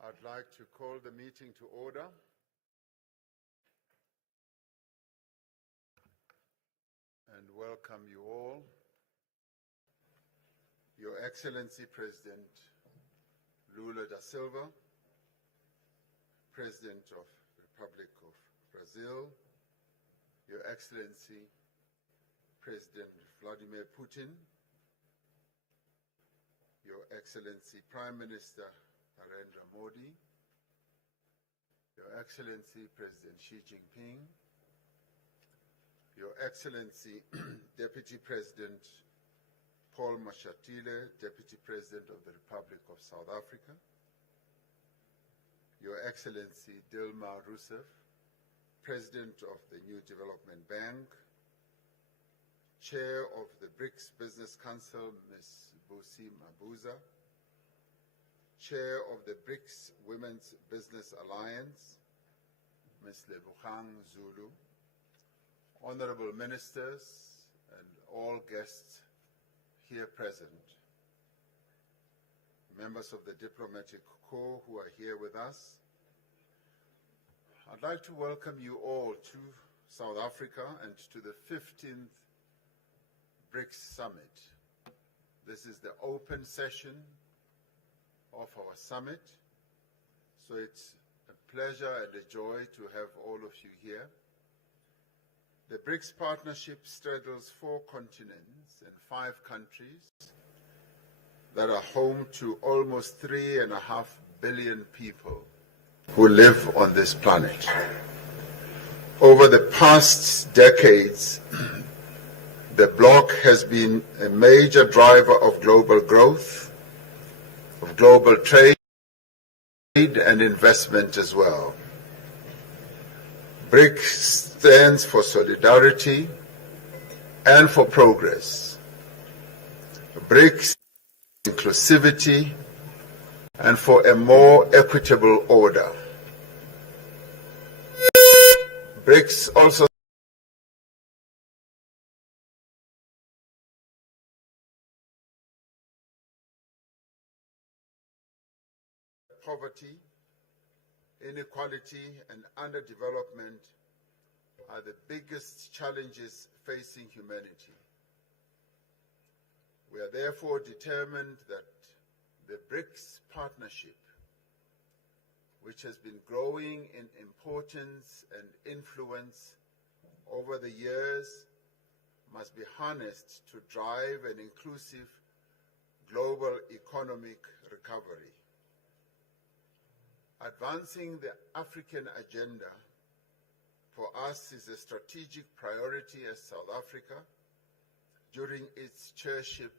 I'd like to call the meeting to order. And welcome you all. Your Excellency President Lula da Silva, President of the Republic of Brazil, Your Excellency President Vladimir Putin, Your Excellency Prime Minister Narendra Modi, Your Excellency President Xi Jinping, Your Excellency Deputy President Paul Mashatile, Deputy President of the Republic of South Africa, Your Excellency Dilma Rousseff, President of the New Development Bank, Chair of the BRICS Business Council, Ms. Busi Mabuza, Chair of the BRICS Women's Business Alliance, Ms. Lebogang Zulu, Honorable Ministers, and all guests here present, members of the diplomatic corps who are here with us. I'd like to welcome you all to South Africa and to the 15th BRICS Summit. This is the open session of our summit, so it's a pleasure and a joy to have all of you here. The BRICS partnership straddles 4 continents and 5 countries that are home to almost 3.5 billion people who live on this planet. Over the past decades, the bloc has been a major driver of global growth, of global trade and investment as well. BRICS stands for solidarity and for progress. BRICS inclusivity and for a more equitable order. BRICS also poverty, inequality, and underdevelopment are the biggest challenges facing humanity. We are therefore determined that the BRICS partnership, which has been growing in importance and influence over the years, must be harnessed to drive an inclusive global economic recovery. Advancing the African agenda for us is a strategic priority as South Africa during its chairship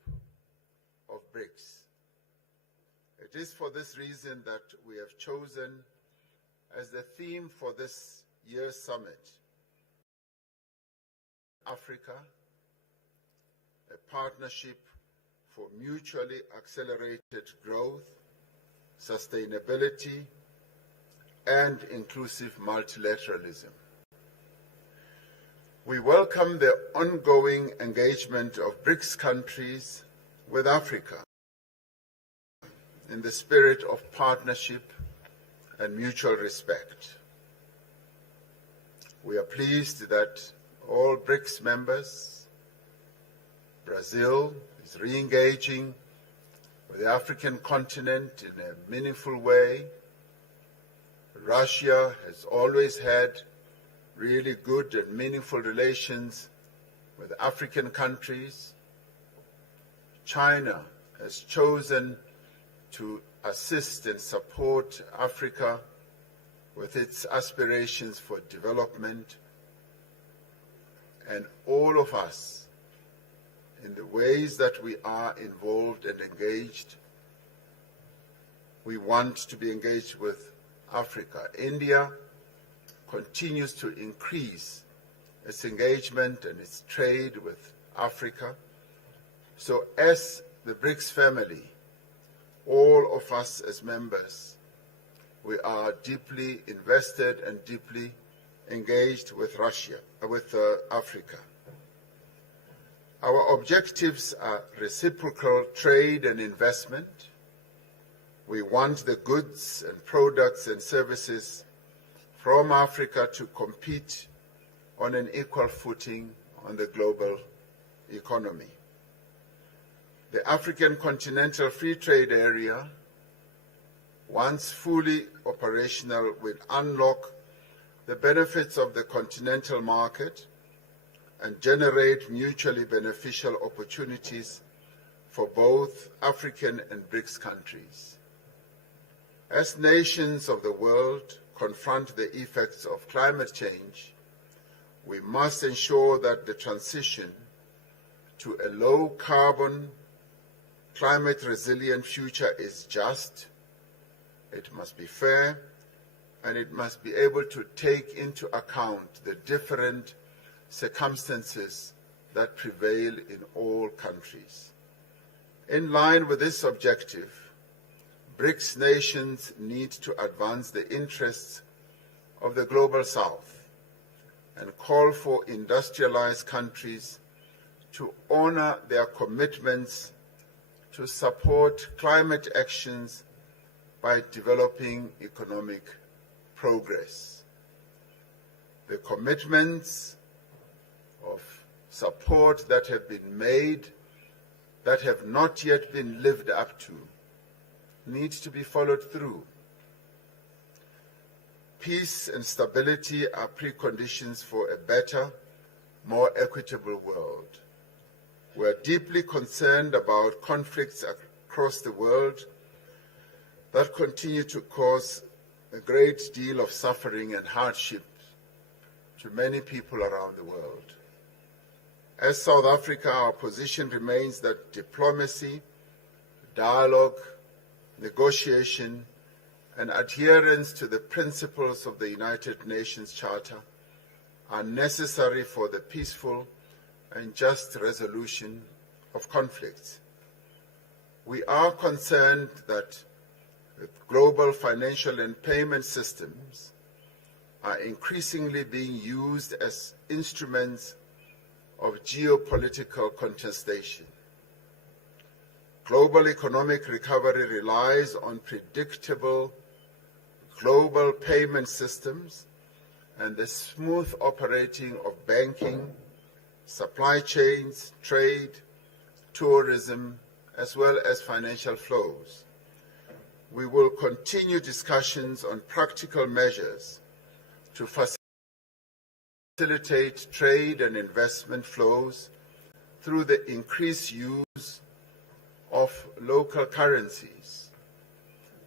of BRICS. It is for this reason that we have chosen as the theme for this year's summit, Africa, a partnership for mutually accelerated growth, sustainability, and inclusive multilateralism. We welcome the ongoing engagement of BRICS countries with Africa in the spirit of partnership and mutual respect. We are pleased that all BRICS members, Brazil is re-engaging with the African continent in a meaningful way. Russia has always had really good and meaningful relations with African countries. China has chosen to assist and support Africa with its aspirations for development. And all of us, in the ways that we are involved and engaged, we want to be engaged with Africa. India continues to increase its engagement and its trade with Africa. So as the BRICS family, all of us as members, we are deeply invested and deeply engaged with Africa. Our objectives are reciprocal trade and investment, We want the goods and products and services from Africa to compete on an equal footing on the global economy. The African Continental Free Trade Area, once fully operational, will unlock the benefits of the continental market and generate mutually beneficial opportunities for both African and BRICS countries. As nations of the world confront the effects of climate change, we must ensure that the transition to a low-carbon, climate-resilient future is just, it must be fair, and it must be able to take into account the different circumstances that prevail in all countries. In line with this objective, BRICS nations need to advance the interests of the Global South and call for industrialized countries to honor their commitments to support climate actions by developing economic progress. The commitments of support that have been made, that have not yet been lived up to, need to be followed through. Peace and stability are preconditions for a better, more equitable world. We are deeply concerned about conflicts across the world that continue to cause a great deal of suffering and hardship to many people around the world. As South Africa, our position remains that diplomacy, dialogue, negotiation, and adherence to the principles of the United Nations Charter are necessary for the peaceful and just resolution of conflicts. We are concerned that global financial and payment systems are increasingly being used as instruments of geopolitical contestation. Global economic recovery relies on predictable global payment systems and the smooth operating of banking, supply chains, trade, tourism, as well as financial flows. We will continue discussions on practical measures to facilitate trade and investment flows through the increased use of local currencies.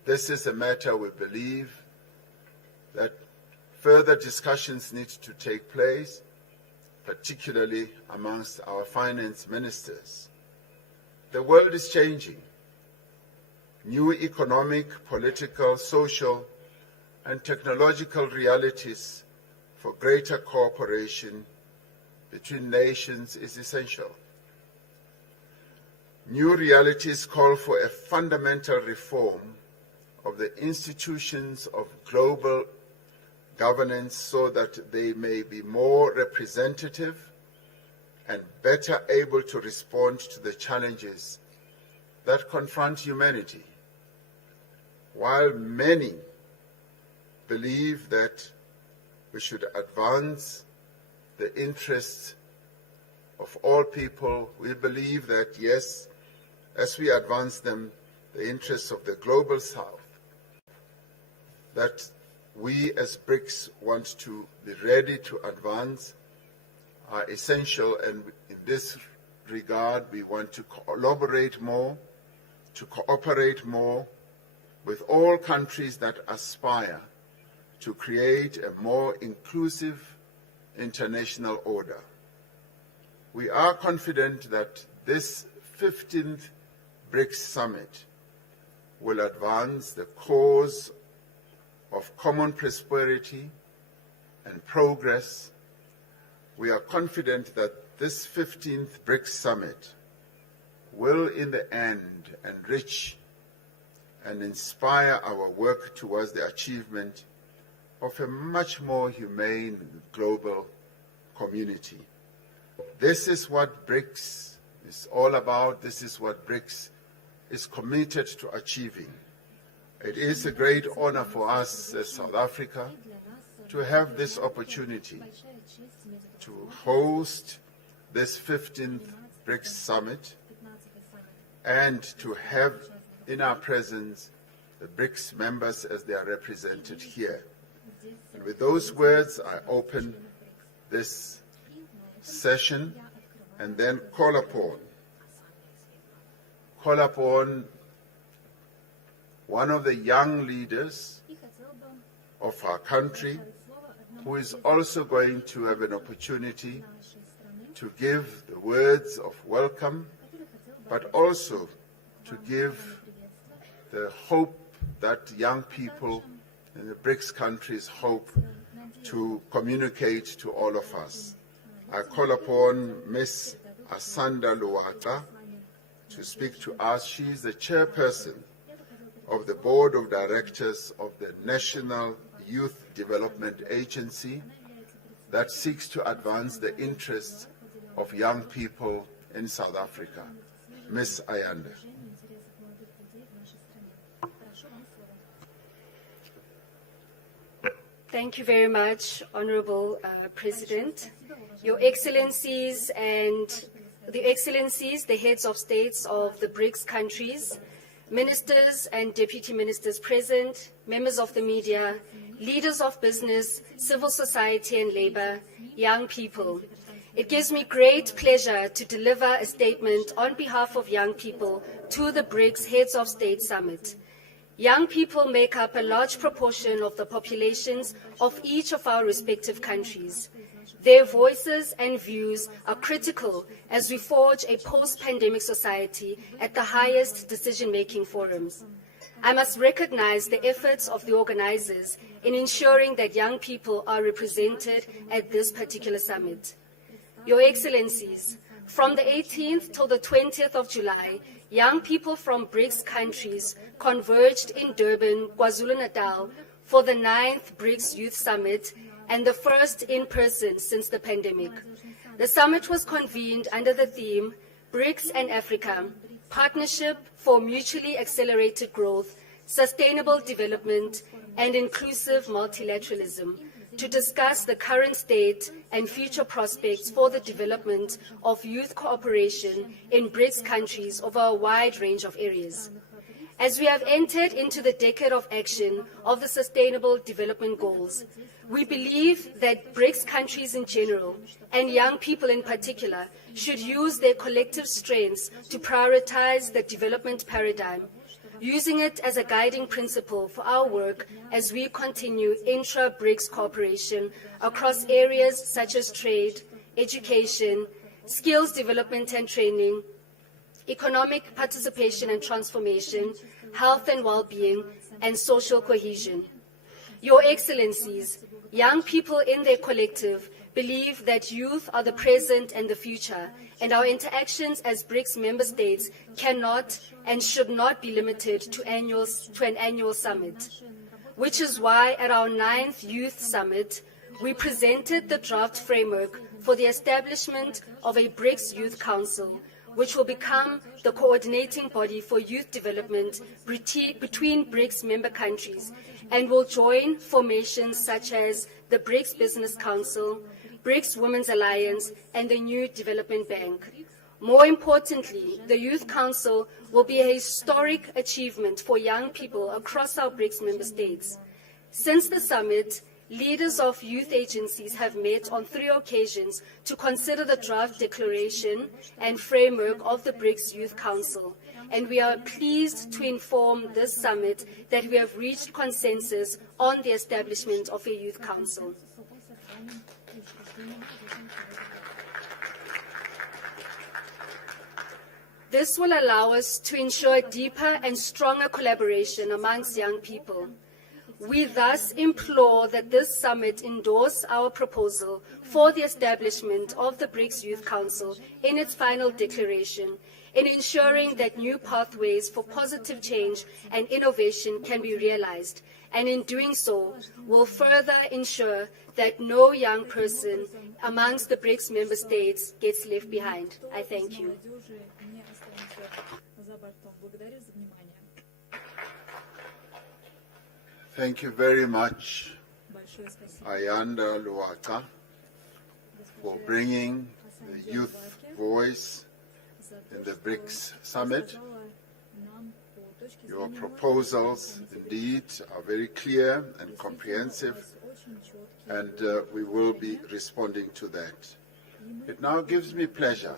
This is a matter we believe that further discussions need to take place, particularly amongst our finance ministers. The world is changing. New economic, political, social, and technological realities for greater cooperation between nations is essential. New realities call for a fundamental reform of the institutions of global governance so that they may be more representative and better able to respond to the challenges that confront humanity. While many believe that we should advance the interests of all people, we believe that, yes, as we advance them, the interests of the Global South, that we as BRICS want to be ready to advance are essential, and in this regard we want to collaborate more, to cooperate more with all countries that aspire to create a more inclusive international order. We are confident that this 15th BRICS Summit will advance the cause of common prosperity and progress. We are confident that this 15th BRICS Summit will in the end enrich and inspire our work towards the achievement of a much more humane global community. This is what BRICS is all about. This is what BRICS is committed to achieving. It is a great honor for us as South Africa to have this opportunity to host this 15th BRICS Summit and to have in our presence the BRICS members as they are represented here. And with those words, I open this session and then call upon one of the young leaders of our country who is also going to have an opportunity to give the words of welcome, but also to give the hope that young people in the BRICS countries hope to communicate to all of us. I call upon Ms. Asanda Luata to speak to us. She is the chairperson of the Board of Directors of the National Youth Development Agency that seeks to advance the interests of young people in South Africa. Ms. Ayanda. Thank you very much, Honorable President. Your Excellencies and the heads of states of the BRICS countries, ministers and deputy ministers present, members of the media, leaders of business, civil society and labor, young people. It gives me great pleasure to deliver a statement on behalf of young people to the BRICS Heads of State Summit. Young people make up a large proportion of the populations of each of our respective countries. Their voices and views are critical as we forge a post-pandemic society at the highest decision-making forums. I must recognize the efforts of the organizers in ensuring that young people are represented at this particular summit. Your Excellencies, from the 18th till the 20th of July, young people from BRICS countries converged in Durban, KwaZulu-Natal for the 9th BRICS Youth Summit and the first in person since the pandemic. The summit was convened under the theme, BRICS and Africa, Partnership for Mutually Accelerated Growth, Sustainable Development, and Inclusive Multilateralism, to discuss the current state and future prospects for the development of youth cooperation in BRICS countries over a wide range of areas. As we have entered into the decade of action of the Sustainable Development Goals, we believe that BRICS countries in general, and young people in particular, should use their collective strengths to prioritize the development paradigm, using it as a guiding principle for our work as we continue intra-BRICS cooperation across areas such as trade, education, skills development and training, economic participation and transformation, health and well-being, and social cohesion. Your Excellencies, young people in their collective believe that youth are the present and the future, and our interactions as BRICS member states cannot and should not be limited to an annual summit, which is why at our 9th Youth Summit, we presented the draft framework for the establishment of a BRICS Youth Council, which will become the coordinating body for youth development between BRICS member countries and will join formations such as the BRICS Business Council, BRICS Women's Alliance, and the New Development Bank. More importantly, the Youth Council will be a historic achievement for young people across our BRICS member states. Since the summit, leaders of youth agencies have met on 3 occasions to consider the draft declaration and framework of the BRICS Youth Council, and we are pleased to inform this summit that we have reached consensus on the establishment of a Youth Council. This will allow us to ensure deeper and stronger collaboration amongst young people. We thus implore that this summit endorse our proposal for the establishment of the BRICS Youth Council in its final declaration, in ensuring that new pathways for positive change and innovation can be realized, and in doing so, will further ensure that no young person amongst the BRICS member states gets left behind. I thank you. Thank you very much, Ayanda Luaka, for bringing the youth voice in the BRICS summit. Your proposals, indeed, are very clear and comprehensive, and we will be responding to that. It now gives me pleasure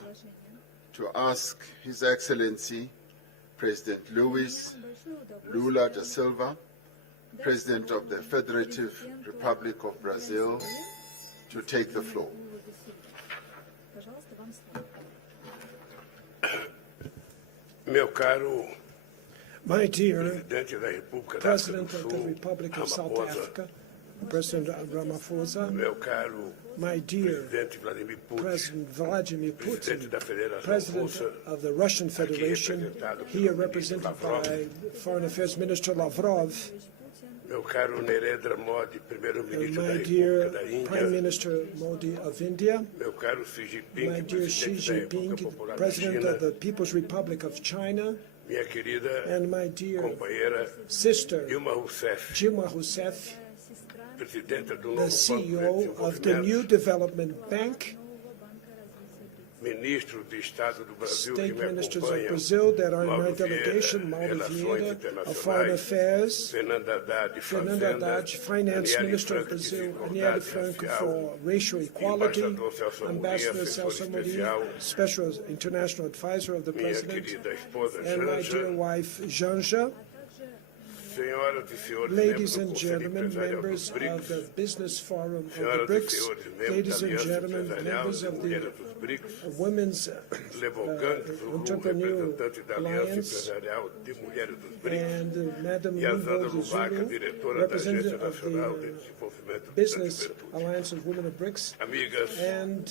to ask His Excellency President Lula da Silva, President of the Federative Republic of Brazil, to take the floor. Meu caro My dear Presidente da República da África President do of the Sul, Republic of South Ramaphosa, Africa, President Ramaphosa, meu caro my dear Presidente Vladimir Putin, President Vladimir Presidente Putin, da Federação President Russa, of the Russian Federation, here represented by Foreign Affairs Minister Lavrov, meu caro Narendra Modi, Primeiro-Ministro da my dear República da Prime Índia, Minister Modi of India, meu caro Xi Jinping, my dear Xi Presidente da República Jinping, Popular da President China, of the People's Republic of China, minha querida and my dear companheira sister, Dilma Rousseff, Dilma Rousseff, Presidenta do the novo CEO Banco of de the New Development Bank, Ministro de Estado do Brasil que State me Ministers of acompanham, Brazil that are in my Mauro delegation, Vieira, Mauro Relações Vieira of Foreign Affairs, Fernanda Haddad, Fernanda Fazenda, Haddad, Finance Aniele Minister of Franco, Brazil, Desigualdade Aniele Franco Racial, for Racial Equality, Embaixador Celso Amorim, Ambassador assessor Celso Amorim, especial, Special International Advisor of the minha President, querida esposa and my dear Janja, wife, Janja, senhoras e senhores ladies membros do and Conselho gentlemen, Empresarial members dos of BRICS, the Business Forum of the senhoras e BRICS, senhores membros ladies da and Aliança gentlemen, Empresarial members de of the Mulheres dos BRICS, Women's Levogantes, o Entrepreneur representante da Aliança Alliance, Empresarial de Mulheres dos BRICS, and Madam e a Zanda Livo Lubaca, Zulu, diretora da representative Agência of Nacional de the Desenvolvimento da Business Juventude. Alliance of Women of BRICS, Amigas, and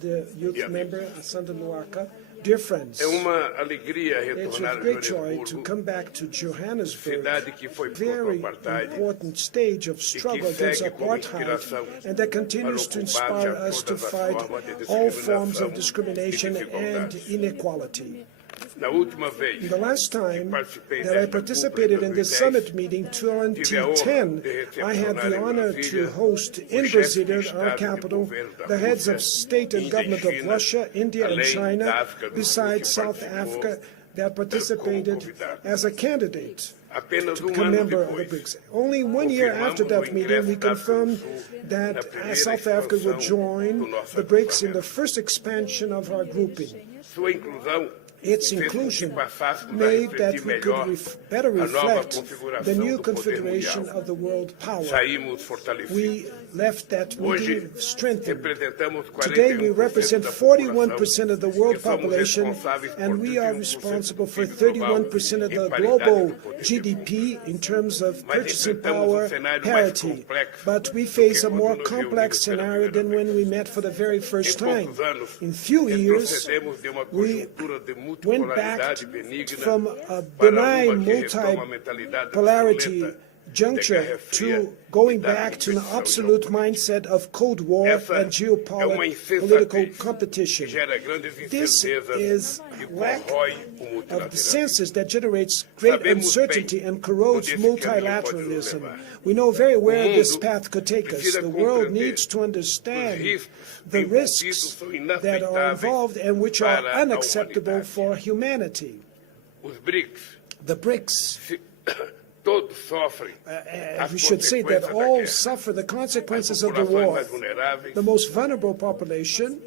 the youth member, Asanda Luaka. Dear friends, é uma alegria it's retornar with a great joy to Joanesburgo, come back to Johannesburg, cidade que foi very contra-apartheid important stage of struggle against segue como apartheid, inspiração and that continues to inspire us to fight all forms of discrimination and inequality. Na última vez The last que time participei that I desta participated cúpula in this 2010, summit meeting 2010, I had the honor to host in Brasilia, our capital, the heads of state and government of Russia, India, and China, besides South Africa, that participated as a candidate apenas to become member of the BRICS. Only 1 year after that meeting, we confirmed that South Africa would join the BRICS in the first expansion of our grouping. Sua inclusão Its inclusion made that we could better reflect the new configuration of the world power. saímos fortalecidos. We left that meeting strengthened. Representamos Today we 41% represent da 41% of the world e somos population, responsáveis por and we are 31% responsible for do PIB global 31% of em the paridade global de poder. GDP in terms of Mas purchasing enfrentamos power cenário mais parity. complexo But we do face que a more quando nos complex reunimos pela scenario primeira than vez. when we met for the very first Em time. poucos anos, In few years, retrocedemos de uma we conjuntura de went back multipolaridade benigna from a para benign uma que retoma a mentalidade multipolarity obsoleta juncture da Guerra Fria to going e da back to an competição absolute geopolítica. mindset of Cold War Essa and é uma geopolitical insensatez competition. que gera grandes This incertezas is e lack corrói o of the multilateralismo. senses that generates great Sabemos uncertainty bem and corrodes onde esse caminho pode nos multilateralism. levar. We know very where O this mundo path could take us. precisa The world compreender needs to understand os riscos the envolvidos risks são that are involved and which are para a unacceptable humanidade. for humanity. Os BRICS, The BRICS, todos sofrem as we should say that consequências da all guerra. suffer the consequences As of the populações war. mais vulneráveis The most vulnerable population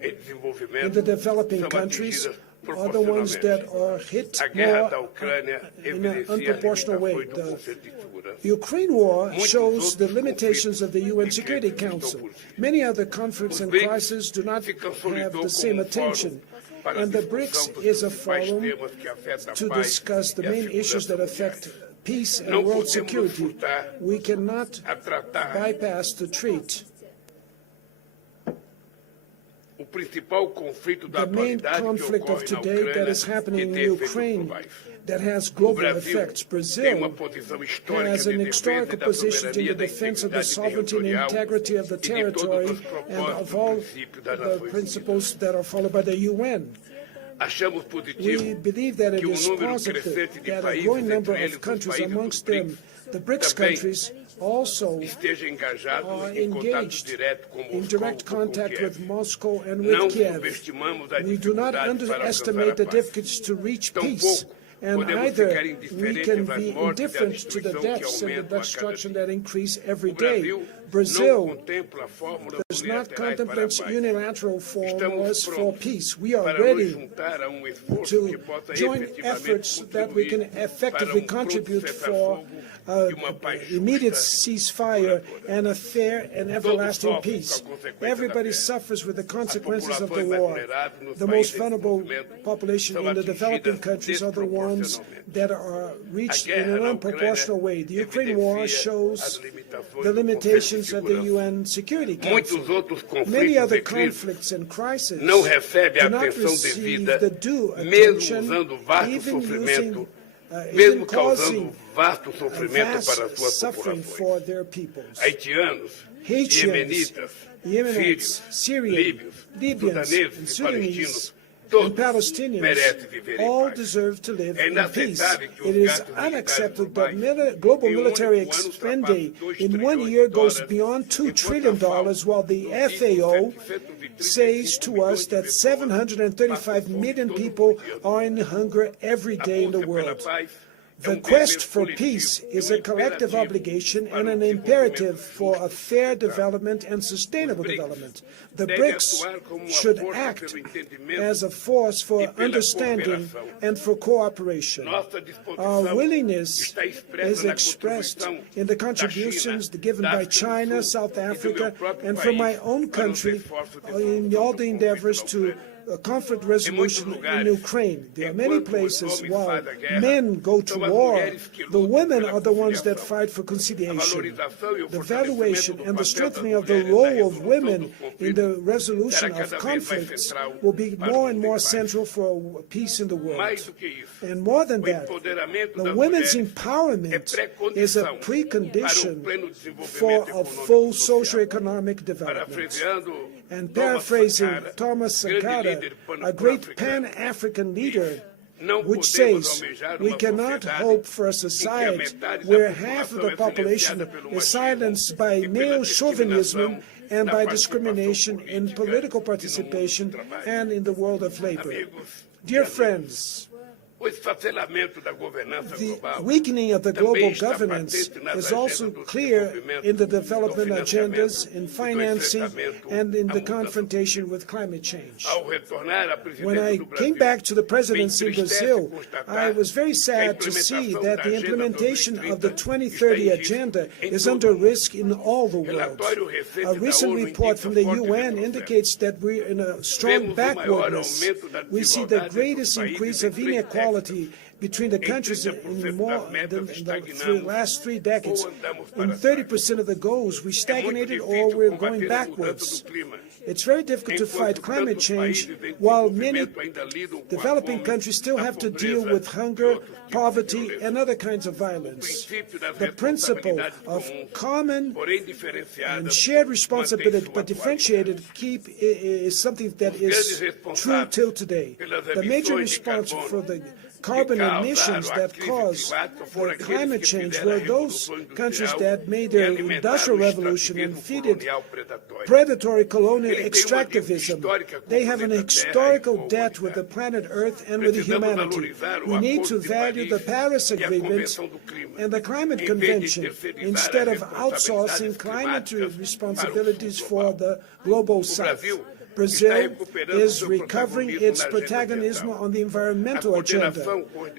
em desenvolvimento in the developing são countries atingidas are the ones that proporcionalmente. are hit A guerra da more Ucrânia in an evidencia unproportional way. limitações do The Conselho de Segurança. Ukraine war Muitos shows the outros limitations of the UN conflitos Security que estão Council. por vir. Many other conflicts Os and BRICS crises do not se have consolidou the same como attention. fórum para a And the discussão BRICS dos is a principais forum temas que afetam a to paz discuss the e a main issues that segurança affect peace and Não world podemos security. furtar We cannot a tratar bypass the treat. o principal conflito da The main atualidade que conflict of ocorre na today that Ucrânia is happening e in tem efeitos Ukraine globais. that has O global Brasil effects. tem uma Brazil posição histórica has de an defesa historical da position in soberania, the da defense of the integridade sovereignty and territorial integrity of the e de territory todos os and of propósitos all e princípios das the Nações principles that are followed by the UN. Achamos We positivo believe that it que is número positive crescente de that a países, growing number entre eles of os countries, países amongst dos them BRICS, The BRICS countries also esteja engajado are em contato engaged direto com in Moscou direct ou com contact Kiev. with Moscow and Não with Kiev. subestimamos a We do not dificuldade para underestimate the alcançar a paz. difficulties to reach peace. Tampouco And podemos either ficar we indiferentes can às be mortes e à indifferent to the destruição que deaths and the aumentam a cada destruction dia. that increase every O day. Brasil não Brazil contempla fórmulas does not unilaterais para a contemplate paz. unilateral formulas Estamos for prontos peace. We are para nos ready juntar a esforço to que possa join efetivamente efforts that we can contribuir effectively para pronto contribute for cessar-fogo e uma paz immediate justa ceasefire and a fair and everlasting sofrem peace. com a consequência da Everybody guerra. suffers with the consequences of the populações mais war. vulneráveis nos The most países em vulnerable desenvolvimento population são in the developing atingidas countries are the ones desproporcionalmente. that are reached A guerra in an na unproportional way. The Ukraine war evidencia shows as limitações the do limitations Conselho of de the Segurança. UN Security Muitos Council. outros Many conflitos other e crises conflicts and crises não recebem a do not atenção receive devida, the due mesmo attention, usando vasto even using, sofrimento, even mesmo causing causando vasto sofrimento vast para as suas suffering populações. for their peoples. Haitianos, Haitians, iemenitas, Yemenites, sírios, Syrians, líbios, Libyans, sudaneses and e Sudanese, palestinos, and todos Palestinians merecem viver em all paz. deserve to live É in peace. inaceitável que os It is gastos militares unacceptable that globais global em military único ano spending ultrapassam 2 in 1 trilhões year de goes dólares, beyond $2 enquanto trillion, a FAO while the nos diz FAO 735 says to us milhões de that pessoas 735 passam fome million todos os people dias. are in hunger every A day in the busca pela world. paz é The dever quest for coletivo peace e is a collective imperativo obligation para and o an desenvolvimento imperative for a justo e fair sustentável. development and sustainable BRICS development. The deve BRICS atuar como uma should força act pelo entendimento as a force for e pela understanding cooperação. and for cooperation. Nossa Our disposição willingness está expressa is na expressed contribuição in the da contributions China, given da by África do China, Sul South e do meu Africa, próprio and from my país own para os country esforços de in resolução all do the conflito endeavors na to Ucrânia. conflict resolution in Ukraine. There are many enquanto os places homens while fazem a guerra, men go to são as war, mulheres que the lutam women pela are the ones that conciliação. fight for A conciliation. valorização e o The fortalecimento valuation do and the papel strengthening das of the mulheres na role of resolução women dos in the conflitos resolution será cada of vez mais conflicts central will be para more o and more mundo em paz. central for peace in the world. Mais do que isso, And more than o that, empoderamento the das women's mulheres empowerment é is a pré-condição precondition para pleno for desenvolvimento a econômico full e social. socio-economic development. Parafraseando And Thomas paraphrasing Sankara, Thomas grande Sankara, líder a great pan-africano, Pan-African leader, não which podemos says almejar we uma cannot sociedade hope for a em que a society metade da where half of the população é population silenciada pelo is machismo silenced by e pela male chauvinism discriminação and na by participação discrimination in política political e no mundo participation do trabalho. and in the world of labor. Amigos Dear e amigas, friends, o esfacelamento da governança the global weakening of the também global está governance patente nas is agendas also do clear desenvolvimento, in the do development agendas, financiamento in e do financing, enfrentamento and in à the mudança. confrontation with climate change. Ao retornar à When I presidência do came Brasil, back to the me presidency in entristece Brazil, constatar I was very que a sad to see implementação that da the Agenda implementation of the 2030 2030 está em risco agenda em is todo under o mundo. risk in all the world. Relatório recente A da recent ONU report from the indica forte UN retrocesso. indicates that we're in a strong Vemos o maior backwardness. aumento da We see the desigualdade greatest entre os increase países of em 3 inequality between the countries 30% in more das metas than the estagnamos last 3 decades. ou andamos In para 30% of the goals, we É muito stagnated or difícil we're combater going a mudança backwards. do clima. It's very difficult to fight Enquanto climate tantos change países em while many desenvolvimento ainda lidam com a developing fome, countries still a have to deal pobreza with e hunger, outros tipos de poverty, violência. and other kinds of violence. princípio das The principle responsabilidades of comuns, common porém diferenciadas, and shared mantém responsibility, sua but differentiated, is something that Os is grandes true responsáveis till today. pelas The major emissões de responsible carbono for the carbon causaram emissions a that crise caused climática foram the aqueles climate que change fizeram were a those revolução countries industrial that made e their alimentaram industrial o revolution and extrativismo feed colonial predatório. predatory colonial Ele tem uma dívida extractivism. histórica com They o have an planeta Terra e historical com a debt with the humanidade. planet Earth and with Precisamos humanity. valorizar o We need Acordo to de value the Paris Paris e a Agreement Convenção do Clima, and the Climate em vez de Convention terceirizar instead as of outsourcing responsabilidades climate climáticas responsibilities para o for sul the global south. Brasil Brazil está recuperando is seu recovering protagonismo its na agenda protagonism ambiental. on the A environmental agenda.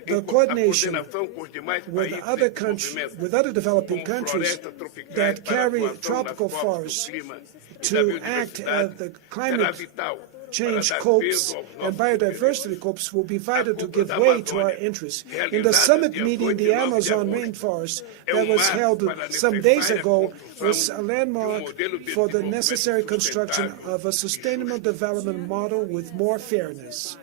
The coordination com os demais with países other em countries, desenvolvimento, with other developing como countries florestas tropicais that para a carry atuação tropical nas COPs do forests clima e to da act biodiversidade, at the será climate vital change para dar copes peso aos and nossos biodiversity copes will be vital to give Cúpula da way to our Amazônia, interests. In realizada the summit dia meeting in 8 the e 9 de Amazon agosto, rainforest é that was marco held para a some days necessária ago construção was a landmark modelo de for the desenvolvimento necessary construction sustentável of a e sustainable justo. development model with more fairness.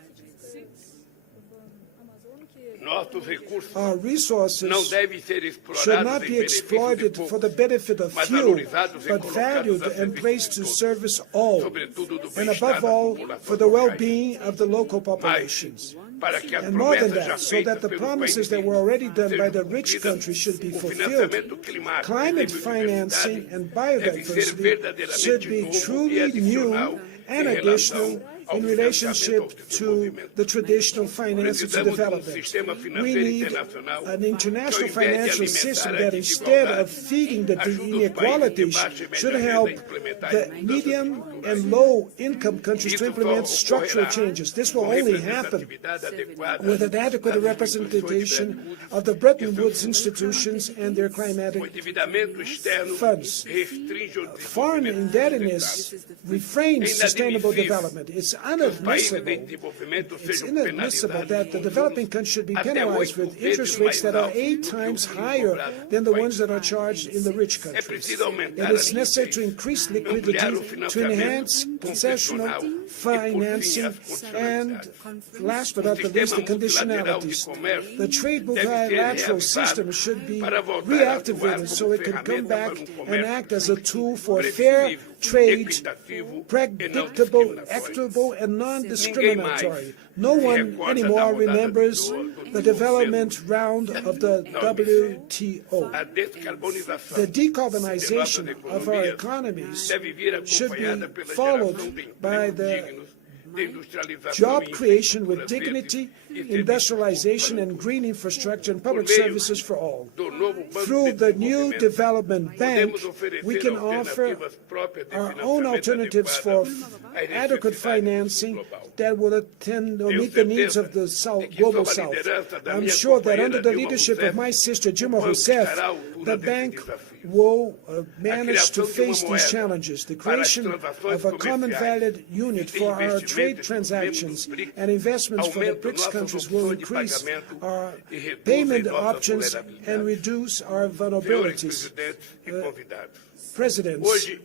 Nossos recursos Our não resources devem ser should explorados not em be benefício de exploited for the poucos, benefit of mas few, valorizados e but colocados valued a and serviço placed de to todos, service all, sobretudo do and bem-estar above da all, população for the locais. well-being of the local populations. para que as And more than promessas já that, so that feitas the pelo promises that país were already done by sejam the rich cumpridas. countries should be O fulfilled. financiamento climático Climate e financing and deve ser biodiversity should verdadeiramente be novo e truly adicional new em and additional relação ao in financiamento ao relationship to desenvolvimento. the traditional finances to Precisamos de development. sistema We financeiro need internacional an que, international ao invés de financial alimentar system a that, instead of desigualdade, feeding the ajuda os países de inequalities, baixa e média should renda help a implementar the as mudanças medium estruturais. and low income countries to Isso só implement structural ocorrerá changes. This will com only happen representatividade adequada with an adequate das representation instituições de of the Bretton Woods institutions and their O climatic endividamento externo funds. restringe o Foreign desenvolvimento indebtedness refrains sustainable inadmissível development. It's que os países em inadmissible. desenvolvimento It's sejam inadmissible penalizados that the com developing juros countries should be até penalized 8 with interest vezes rates that mais are altos 8 do que o times que higher cobrado than the nos ones that are países. charged in the rich É countries. preciso aumentar It a is necessary to liquidez, increase liquidity, ampliar o to financiamento enhance concessional concessional e, por fim, financing, as and condicionalidades. last but O not the least, the sistema multilateral de conditionalities. comércio The trade deve ser multilateral reavivado system should be para voltar a reactivated atuar so como it can come ferramenta back para um and comércio act as a tool for previsível, fair trade, equitativo e não predictable, discriminatório. equitable, and Ninguém non-discriminatory. mais No se one recorda da anymore rodada remembers do the development round of the WTO. A descarbonização The de decarbonization nossas of our economias economies deve vir should acompanhada be pela followed geração de by empregos the dignos, de industrialização job e creation with infraestrutura dignity, verde e industrialization and green infrastructure and public Por meio services for all. do novo Banco Through de the new Desenvolvimento, development bank, podemos oferecer we can offer alternativas próprias de our own financiamento alternatives for adequadas às adequate necessidades financing do global. that will attend or Tenho meet the needs certeza of the de que global sob a south. liderança da I'm minha sure that under companheira the Dilma leadership of Rousseff, my sister Dilma o banco Rousseff, estará à altura the desse bank desafio. will manage to criação de uma face these moeda challenges. The para as creation transações of a common comerciais valued unit e for our investimentos trade dos transactions membros BRICS and investments for the aumentam BRICS nossas countries will opções de increase pagamento our e reduzem payment nossa options vulnerabilidade. and reduce our Senhores vulnerabilities. presidentes e convidados, Presidents, hoje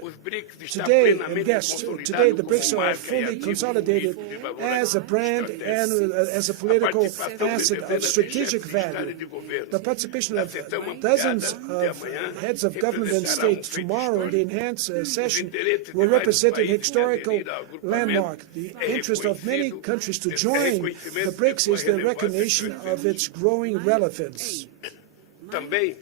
os BRICS estão today and plenamente guests, consolidados today the como BRICS are marca e fully ativo consolidated político de valor as a brand and estratégico. as a political participação de asset dezenas of de strategic chefes de Estado e value. de governo The participation na of sessão ampliada dozens de of amanhã heads of government and representará states feito tomorrow in the histórico. enhanced session interesses de will vários represent an países em historical aderir ao agrupamento landmark. The é interest of many reconhecido, countries to esse join reconhecimento the BRICS de sua is the relevância recognition crescente. of its growing relevance. Também